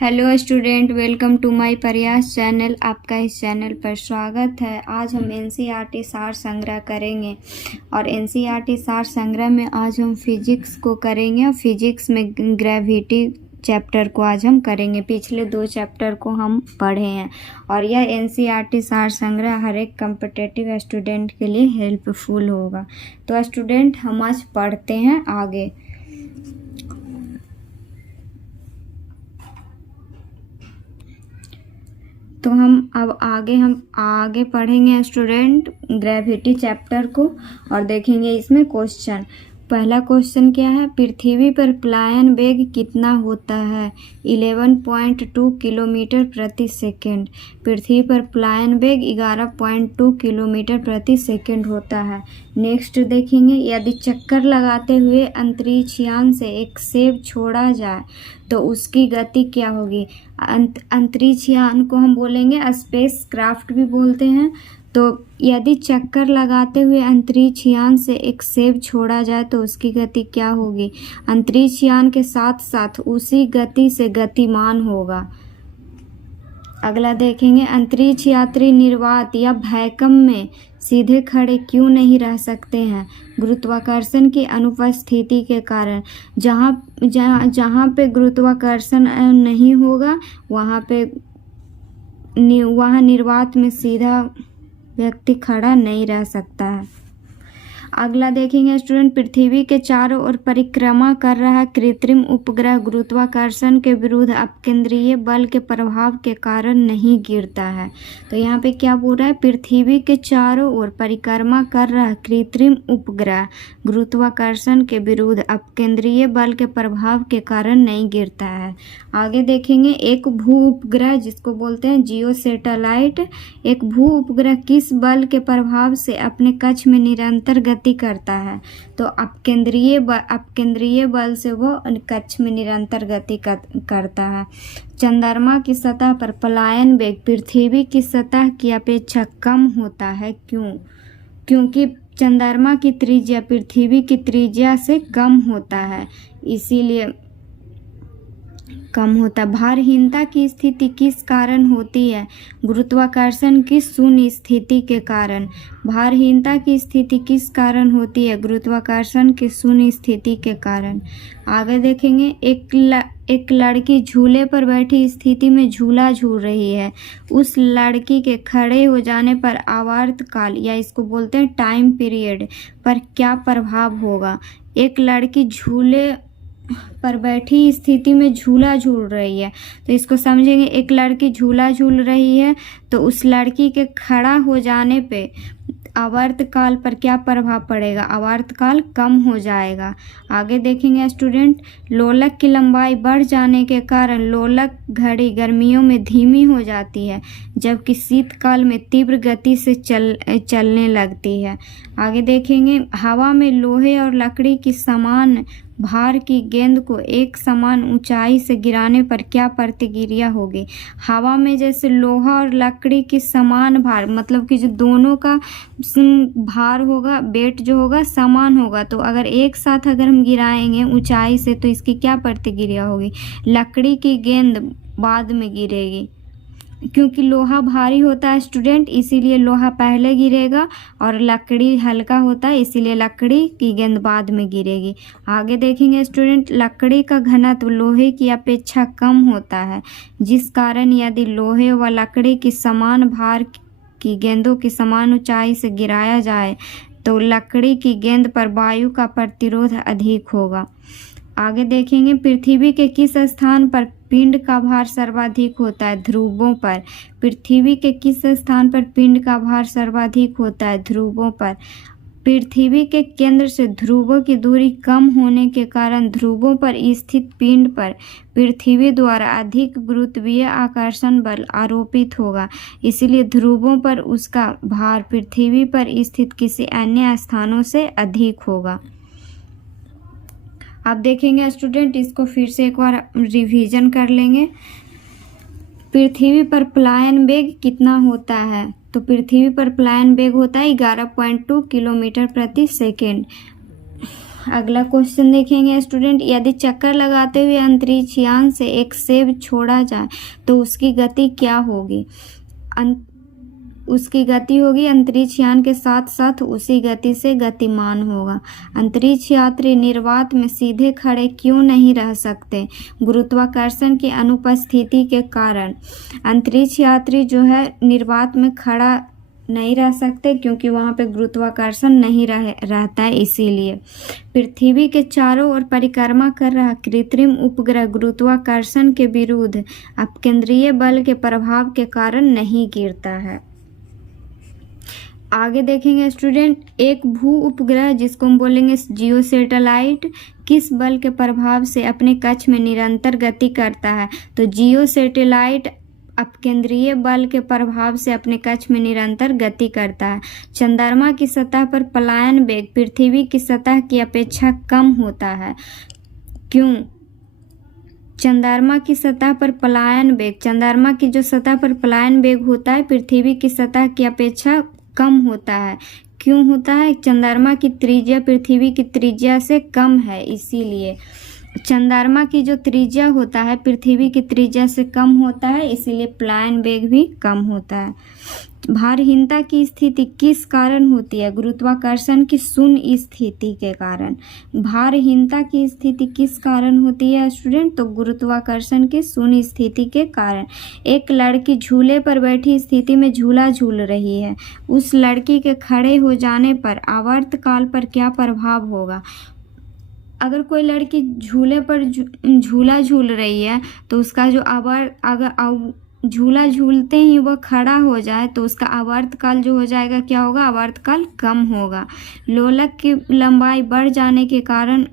Hello student, welcome to my Prayas channel. आपका इस channel पर स्वागत है। आज हम एनसीईआरटी सार संग्रह करेंगे और एनसीईआरटी सार संग्रह में आज हम फिजिक्स को करेंगे और फिजिक्स में ग्रेविटी चैप्टर को आज हम करेंगे। पिछले 2 चैप्टर को हम पढ़े हैं और यह एनसीईआरटी सार संग्रह हर एक कॉम्पिटिटिव स्टूडेंट के लिए हेल्पफुल होगा। तो स्टूडेंट, हम आज पढ़ते हैं आगे। तो हम आगे पढ़ेंगे स्टूडेंट ग्रेविटी चैप्टर को और देखेंगे इसमें क्वेश्चन। पहला क्वेश्चन क्या है? पृथ्वी पर प्लायन वेग कितना होता है? 11.2 किलोमीटर प्रति सेकेंड। पृथ्वी पर प्लायन वेग 11.2 किलोमीटर प्रति सेकेंड होता है। नेक्स्ट देखेंगे, यदि चक्कर लगाते हुए अंतरिक्ष यान से एक सेब छोड़ा जाए तो उसकी गति क्या होगी? अंतरिक्ष यान को हम बोलेंगे स्पेस क्राफ्ट भी बोलते हैं। तो यदि चक्कर लगाते हुए अंतरिक्ष यान से एक सेब छोड़ा जाए तो उसकी गति क्या होगी? अंतरिक्ष यान के साथ साथ उसी गति से गतिमान होगा। अगला देखेंगे, अंतरिक्ष यात्री निर्वात या वैक्यूम में सीधे खड़े क्यों नहीं रह सकते हैं? गुरुत्वाकर्षण की अनुपस्थिति के कारण। जहाँ पे गुरुत्वाकर्षण नहीं होगा वहाँ निर्वात में सीधा व्यक्ति खड़ा नहीं रह सकता है। अगला देखेंगे स्टूडेंट, पृथ्वी के चारों ओर परिक्रमा कर रहा कृत्रिम उपग्रह गुरुत्वाकर्षण के विरुद्ध अपकेंद्रीय बल के प्रभाव के कारण नहीं गिरता है। तो यहाँ पे क्या बोल रहा है? पृथ्वी के चारों ओर परिक्रमा कर रहा कृत्रिम उपग्रह गुरुत्वाकर्षण के विरुद्ध अपकेंद्रीय बल के प्रभाव के कारण नहीं गिरता है। आगे देखेंगे, एक भू उपग्रह जिसको बोलते हैं जियो सैटेलाइट, एक भू उपग्रह किस बल के प्रभाव से अपने कक्ष में निरंतर गति करता है? तो अपकेंद्रीय बल से वो कक्ष में निरंतर गति करता है। चंद्रमा की सतह पर पलायन वेग पृथ्वी की सतह की अपेक्षा कम होता है। क्यों? क्योंकि चंद्रमा की त्रिज्या पृथ्वी की त्रिज्या से कम होता है, इसीलिए कम होता। भारहीनता की स्थिति किस कारण होती है? गुरुत्वाकर्षण की शून्य स्थिति के कारण। भारहीनता की स्थिति किस कारण होती है? गुरुत्वाकर्षण की शून्य स्थिति के कारण। आगे देखेंगे, एक लड़की झूले पर बैठी स्थिति में झूला झूल रही है। उस लड़की के खड़े हो जाने पर आवर्तकाल या इसको बोलते हैं टाइम पीरियड पर क्या प्रभाव होगा? एक लड़की झूले पर बैठी स्थिति में झूला झूल रही है, तो इसको समझेंगे। एक लड़की झूला झूल रही है तो उस लड़की के खड़ा हो जाने पे आवर्तकाल पर क्या प्रभाव पड़ेगा? आवर्तकाल कम हो जाएगा। आगे देखेंगे स्टूडेंट, लोलक की लंबाई बढ़ जाने के कारण लोलक घड़ी गर्मियों में धीमी हो जाती है जबकि शीतकाल में तीव्र गति से चलने लगती है। आगे देखेंगे, हवा में लोहे और लकड़ी की समान भार की गेंद को एक समान ऊंचाई से गिराने पर क्या प्रतिक्रिया होगी? हवा में जैसे लोहा और लकड़ी की समान भार, मतलब कि जो दोनों का भार होगा, वेट जो होगा समान होगा, तो अगर एक साथ अगर हम गिराएंगे ऊंचाई से तो इसकी क्या प्रतिक्रिया होगी? लकड़ी की गेंद बाद में गिरेगी, क्योंकि लोहा भारी होता है स्टूडेंट, इसीलिए लोहा पहले गिरेगा और लकड़ी हल्का होता है इसीलिए लकड़ी की गेंद बाद में गिरेगी। आगे देखेंगे स्टूडेंट, लकड़ी का घनत्व लोहे की अपेक्षा कम होता है, जिस कारण यदि लोहे व लकड़ी की समान भार की गेंदों की समान ऊंचाई से गिराया जाए तो लकड़ी की गेंद पर वायु का प्रतिरोध अधिक होगा। आगे देखेंगे, पृथ्वी के किस स्थान पर पिंड का भार सर्वाधिक होता है? ध्रुवों पर। पृथ्वी के किस स्थान पर पिंड का भार सर्वाधिक होता है? ध्रुवों पर। पृथ्वी के केंद्र से ध्रुवों की दूरी कम होने के कारण ध्रुवों पर स्थित पिंड पर पृथ्वी द्वारा अधिक गुरुत्वीय आकर्षण बल आरोपित होगा, इसलिए ध्रुवों पर उसका भार पृथ्वी पर स्थित किसी अन्य स्थानों से अधिक होगा। आप देखेंगे स्टूडेंट, इसको फिर से एक बार रिवीजन कर लेंगे। पृथ्वी पर प्लायन वेग कितना होता है? तो पृथ्वी पर प्लायन वेग होता है 11.2 किलोमीटर प्रति सेकेंड। अगला क्वेश्चन देखेंगे स्टूडेंट, यदि चक्कर लगाते हुए अंतरिक्ष यान से एक सेब छोड़ा जाए तो उसकी गति क्या होगी? उसकी गति होगी अंतरिक्ष यान के साथ साथ उसी गति से गतिमान होगा। अंतरिक्ष यात्री निर्वात में सीधे खड़े क्यों नहीं रह सकते? गुरुत्वाकर्षण की अनुपस्थिति के कारण। अंतरिक्ष यात्री जो है निर्वात में खड़ा नहीं रह सकते क्योंकि वहाँ पे गुरुत्वाकर्षण नहीं रहता है, इसीलिए। पृथ्वी के चारों ओर परिक्रमा कर रहा कृत्रिम उपग्रह गुरुत्वाकर्षण के विरुद्ध अपकेंद्रीय बल के प्रभाव के कारण नहीं गिरता है। आगे देखेंगे स्टूडेंट, एक भू उपग्रह जिसको हम बोलेंगे जियो सैटेलाइट किस बल के प्रभाव से अपने कक्ष में निरंतर गति करता है? तो जियो सैटेलाइट अपकेंद्रीय बल के प्रभाव से अपने कक्ष में निरंतर गति करता है। चंद्रमा की सतह पर पलायन वेग पृथ्वी की सतह की अपेक्षा कम होता है। क्यों? चंद्रमा की सतह पर पलायन वेग, चंद्रमा की जो सतह पर पलायन वेग होता है पृथ्वी की सतह की अपेक्षा कम होता है। क्यों होता है? चंद्रमा की त्रिज्या पृथ्वी की त्रिज्या से कम है, इसीलिए। चंद्रमा की जो त्रिज्या होता है पृथ्वी की त्रिज्या से कम होता है, इसीलिए पलायन वेग भी कम होता है। भारहीनता की स्थिति किस कारण होती है? गुरुत्वाकर्षण की शून्य स्थिति के कारण। भारहीनता की स्थिति किस कारण होती है स्टूडेंट? तो गुरुत्वाकर्षण की शून्य स्थिति के कारण। एक लड़की झूले पर बैठी स्थिति में झूला झूल रही है, उस लड़की के खड़े हो जाने पर आवर्तकाल पर क्या प्रभाव होगा? अगर कोई लड़की झूले पर झूला झूल रही है तो उसका जो अगर झूला झूलते ही वह खड़ा हो जाए तो उसका आवर्तकाल जो हो जाएगा क्या होगा? आवर्तकाल कम होगा। लोलक की लंबाई बढ़ जाने के कारण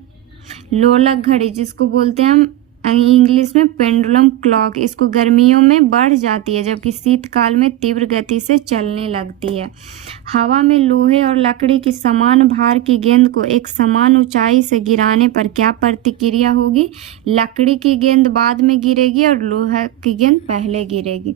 लोलक घड़ी, जिसको बोलते हैं हम इंग्लिश में पेंडुलम क्लॉक, इसको गर्मियों में बढ़ जाती है जबकि शीतकाल में तीव्र गति से चलने लगती है। हवा में लोहे और लकड़ी की समान भार की गेंद को एक समान ऊंचाई से गिराने पर क्या प्रतिक्रिया होगी? लकड़ी की गेंद बाद में गिरेगी और लोहे की गेंद पहले गिरेगी।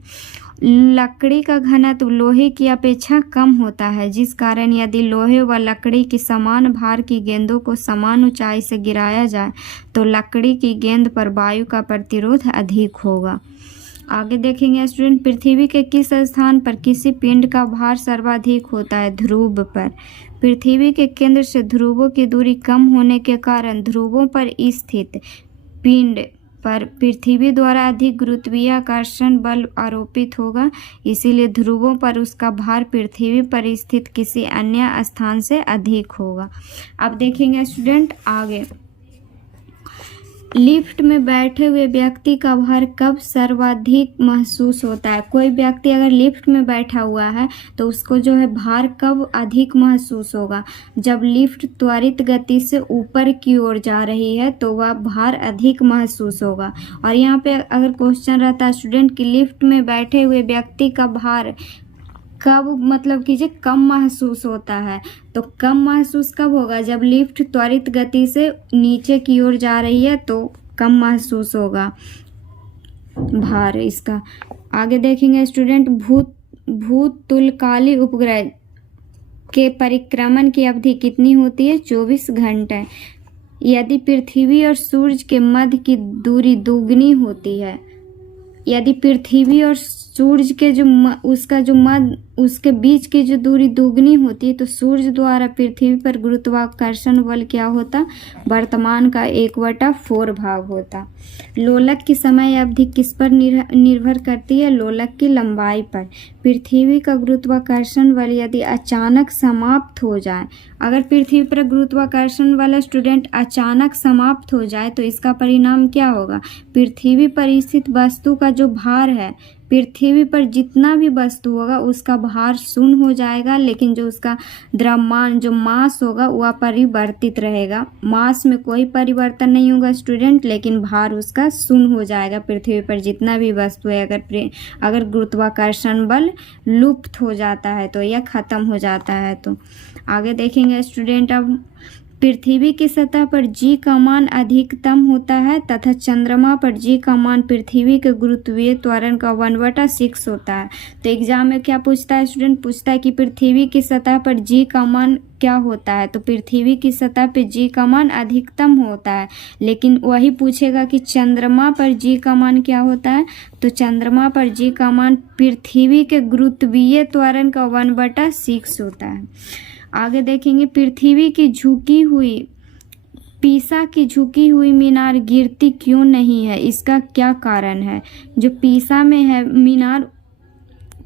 लकड़ी का घनत्व लोहे की अपेक्षा कम होता है, जिस कारण यदि लोहे व लकड़ी की समान भार की गेंदों को समान ऊंचाई से गिराया जाए तो लकड़ी की गेंद पर वायु का प्रतिरोध अधिक होगा। आगे देखेंगे स्टूडेंट, पृथ्वी के किस स्थान पर किसी पिंड का भार सर्वाधिक होता है? ध्रुव पर। पृथ्वी के केंद्र से ध्रुवों की दूरी कम होने के कारण ध्रुवों पर स्थित पिंड पर पृथ्वी द्वारा अधिक गुरुत्वाकर्षण बल आरोपित होगा, इसीलिए ध्रुवों पर उसका भार पृथ्वी पर स्थित किसी अन्य स्थान से अधिक होगा। अब देखेंगे स्टूडेंट आगे, लिफ्ट में बैठे हुए व्यक्ति का भार कब सर्वाधिक महसूस होता है? कोई व्यक्ति अगर लिफ्ट में बैठा हुआ है तो उसको जो है भार कब अधिक महसूस होगा? जब लिफ्ट त्वरित गति से ऊपर की ओर जा रही है तो वह भार अधिक महसूस होगा। और यहाँ पे अगर क्वेश्चन रहता है स्टूडेंट कि लिफ्ट में बैठे हुए व्यक्ति का भार कब मतलब कीजिए कम महसूस होता है, तो कम महसूस कब होगा? जब लिफ्ट त्वरित गति से नीचे की ओर जा रही है तो कम महसूस होगा भार इसका। आगे देखेंगे स्टूडेंट, भूतुलकाली उपग्रह के परिक्रमण की अवधि कितनी होती है? 24 घंटे। यदि पृथ्वी और सूर्य के मध्य की दूरी दुगनी होती है, यदि पृथ्वी और सूर्य के उसके बीच की जो दूरी दुगनी होती है तो सूर्य द्वारा पृथ्वी पर गुरुत्वाकर्षण बल क्या होता? वर्तमान का 1/4 भाग होता। लोलक की समय अवधि किस पर निर्भर करती है? लोलक की लंबाई पर। पृथ्वी का गुरुत्वाकर्षण बल यदि अचानक समाप्त हो जाए, अगर पृथ्वी पर गुरुत्वाकर्षण वाला स्टूडेंट अचानक समाप्त हो जाए तो इसका परिणाम क्या होगा? पृथ्वी पर स्थित वस्तु का जो भार है, पृथ्वी पर जितना भी वस्तु होगा उसका भार शून्य हो जाएगा, लेकिन जो उसका द्रव्यमान जो मास होगा वह परिवर्तित रहेगा। मास में कोई परिवर्तन नहीं होगा स्टूडेंट, लेकिन भार उसका शून्य हो जाएगा। पृथ्वी पर जितना भी वस्तु है अगर गुरुत्वाकर्षण बल लुप्त हो जाता है तो यह खत्म हो जाता है। तो आगे देखेंगे स्टूडेंट, अब पृथ्वी की सतह पर g का मान अधिकतम होता है तथा चंद्रमा पर g का मान पृथ्वी के गुरुत्वीय त्वरण का 1/6 होता है। तो एग्जाम में क्या पूछता है स्टूडेंट, पूछता है कि पृथ्वी की सतह पर g का मान क्या होता है। तो पृथ्वी की सतह पर g का मान अधिकतम होता है, लेकिन वही पूछेगा कि चंद्रमा पर g का मान क्या होता है। तो चंद्रमा पर g का मान पृथ्वी के गुरुत्वीय त्वरण का 1/6 होता है। आगे देखेंगे, पृथ्वी की झुकी हुई पीसा की झुकी हुई मीनार गिरती क्यों नहीं है, इसका क्या कारण है। जो पीसा में है मीनार,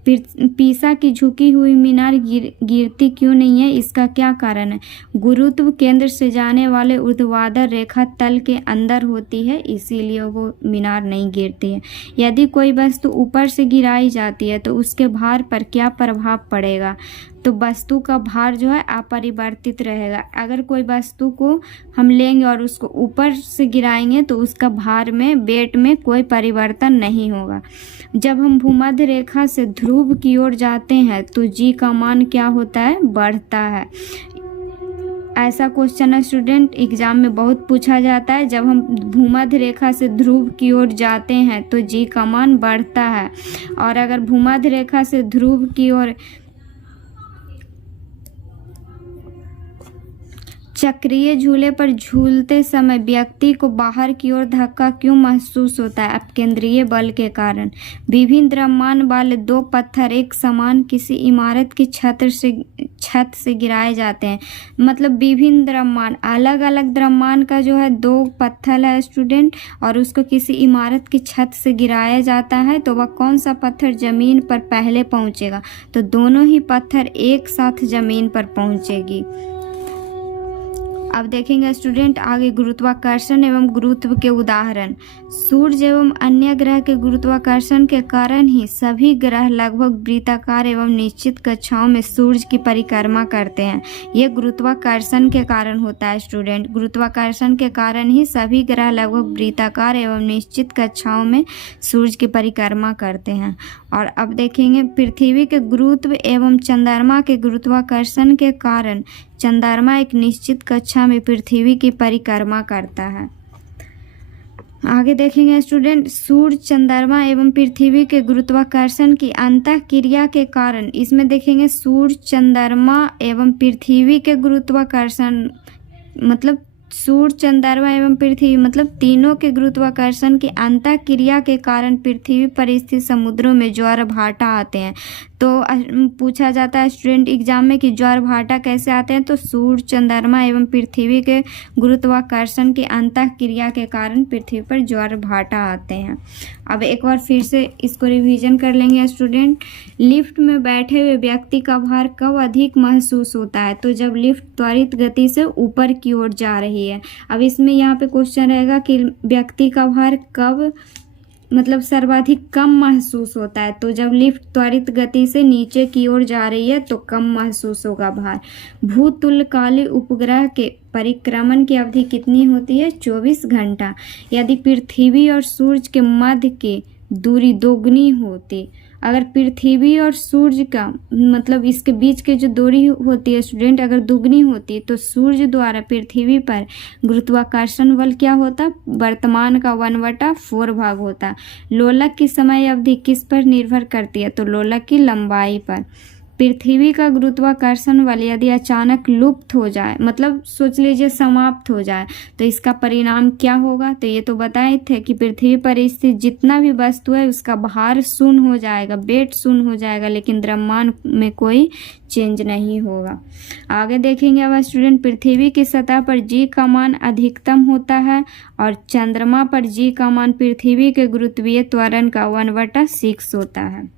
पीसा की झुकी हुई मीनार गिरती क्यों नहीं है, इसका क्या कारण है। गुरुत्व केंद्र से जाने वाले ऊर्ध्वाधर रेखा तल के अंदर होती है, इसीलिए वो मीनार नहीं गिरती है। यदि कोई वस्तु ऊपर से गिराई जाती है तो उसके भार पर क्या प्रभाव पड़ेगा। तो वस्तु का भार जो है अपरिवर्तित रहेगा। अगर कोई वस्तु को हम लेंगे और उसको ऊपर से गिराएंगे तो उसका भार में, वेट में कोई परिवर्तन नहीं होगा। जब हम भूमध्य रेखा से ध्रुव की ओर जाते हैं तो g का मान क्या होता है, बढ़ता है। ऐसा क्वेश्चन है स्टूडेंट एग्जाम में बहुत पूछा जाता है। जब हम भूमध्य रेखा से ध्रुव की ओर जाते हैं तो g का मान बढ़ता है, और अगर भूमध्य रेखा से ध्रुव की ओर चक्रीय झूले पर झूलते समय व्यक्ति को बाहर की ओर धक्का क्यों महसूस होता है। अपकेंद्रीय बल के कारण। विभिन्न द्रव्यमान वाले दो पत्थर एक समान किसी इमारत की छत से गिराए जाते हैं। मतलब विभिन्न द्रव्यमान, अलग अलग द्रव्यमान का जो है दो पत्थर है स्टूडेंट, और उसको किसी इमारत की छत से गिराया जाता है, तो वह कौन सा पत्थर जमीन पर पहले पहुंचेगा। तो दोनों ही पत्थर एक साथ जमीन पर पहुंचेगी। अब देखेंगे स्टूडेंट आगे गुरुत्वाकर्षण एवं गुरुत्व के उदाहरण। सूर्य एवं अन्य ग्रह के गुरुत्वाकर्षण के कारण ही सभी ग्रह लगभग वृत्ताकार एवं निश्चित कक्षाओं में सूर्य की परिक्रमा करते हैं। ये गुरुत्वाकर्षण के कारण होता है स्टूडेंट। गुरुत्वाकर्षण के कारण ही सभी ग्रह लगभग वृत्ताकार एवं निश्चित कक्षाओं में सूर्य की परिक्रमा करते हैं। और अब देखेंगे पृथ्वी के गुरुत्व एवं चंद्रमा के गुरुत्वाकर्षण के कारण चंद्रमा एक निश्चित कक्षा में पृथ्वी की परिक्रमा करता है। आगे देखेंगे स्टूडेंट सूर्य, चंद्रमा एवं पृथ्वी के गुरुत्वाकर्षण की अंतःक्रिया के कारण। इसमें देखेंगे सूर्य, चंद्रमा एवं पृथ्वी के गुरुत्वाकर्षण, मतलब सूर्य, चंद्रमा एवं पृथ्वी, मतलब तीनों के गुरुत्वाकर्षण की अंतःक्रिया के कारण पृथ्वी पर स्थित समुद्रों में ज्वार भाटा आते हैं। तो पूछा जाता है स्टूडेंट एग्जाम में कि ज्वार भाटा कैसे आते हैं। तो सूर्य, चंद्रमा एवं पृथ्वी के गुरुत्वाकर्षण की अंतःक्रिया के कारण पृथ्वी पर ज्वार भाटा आते हैं। अब एक बार फिर से इसको रिवीजन कर लेंगे स्टूडेंट। लिफ्ट में बैठे हुए व्यक्ति का भार कब अधिक महसूस होता है। तो जब लिफ्ट त्वरित गति से ऊपर की ओर जा रही है। अब इसमें यहाँ पे क्वेश्चन रहेगा कि व्यक्ति का भार कब, मतलब सर्वाधिक कम महसूस होता है। तो जब लिफ्ट त्वरित गति से नीचे की ओर जा रही है तो कम महसूस होगा भार। भूतुल्यकाली उपग्रह के परिक्रमण की अवधि कितनी होती है, 24 घंटा। यदि पृथ्वी और सूर्य के मध्य की दूरी दोगुनी होती, अगर पृथ्वी और सूर्य का मतलब इसके बीच की जो दूरी होती है स्टूडेंट अगर दुगनी होती तो सूर्य द्वारा पृथ्वी पर गुरुत्वाकर्षण बल क्या होता, वर्तमान का 1/4 भाग होता। लोलक की समय अवधि किस पर निर्भर करती है, तो लोलक की लंबाई पर। पृथ्वी का गुरुत्वाकर्षण बल यदि अचानक लुप्त हो जाए, मतलब सोच लीजिए समाप्त हो जाए, तो इसका परिणाम क्या होगा। तो ये तो बताए थे कि पृथ्वी पर स्थित जितना भी वस्तु है उसका भार शून्य हो जाएगा, वेट शून्य हो जाएगा, लेकिन द्रव्यमान में कोई चेंज नहीं होगा। आगे देखेंगे अब स्टूडेंट पृथ्वी की सतह पर g का मान अधिकतम होता है और चंद्रमा पर g का मान पृथ्वी के गुरुत्वीय त्वरण का 1/6 होता है।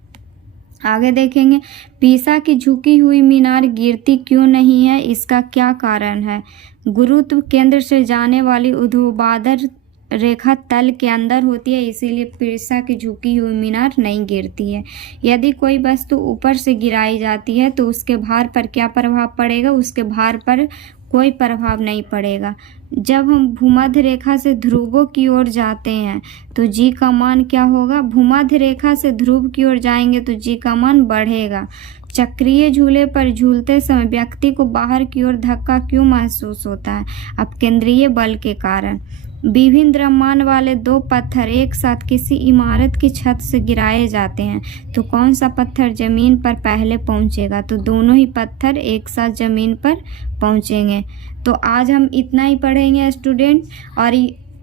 आगे देखेंगे पीसा की झुकी हुई मीनार गिरती क्यों नहीं है, इसका क्या कारण है। गुरुत्व केंद्र से जाने वाली ऊर्ध्वाधर रेखा तल के अंदर होती है, इसीलिए पीसा की झुकी हुई मीनार नहीं गिरती है। यदि कोई वस्तु ऊपर से गिराई जाती है तो उसके भार पर क्या प्रभाव पड़ेगा, उसके भार पर कोई प्रभाव नहीं पड़ेगा। जब हम भूमध्य रेखा से ध्रुवों की ओर जाते हैं तो जी का मान क्या होगा, भूमध्य रेखा से ध्रुव की ओर जाएंगे तो जी का मान बढ़ेगा। चक्रीय झूले पर झूलते समय व्यक्ति को बाहर की ओर धक्का क्यों महसूस होता है, अपकेंद्रीय बल के कारण। विभिन्न द्रव्यमान वाले दो पत्थर एक साथ किसी इमारत की छत से गिराए जाते हैं तो कौन सा पत्थर जमीन पर पहले पहुंचेगा, तो दोनों ही पत्थर एक साथ जमीन पर पहुंचेंगे। तो आज हम इतना ही पढ़ेंगे स्टूडेंट।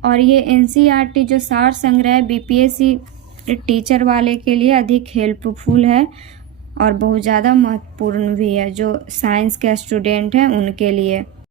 और ये एनसीईआरटी जो सार संग्रह बीपीएससी टीचर वाले के लिए अधिक हेल्पफुल है और बहुत ज़्यादा महत्वपूर्ण भी है, जो साइंस के स्टूडेंट हैं उनके लिए।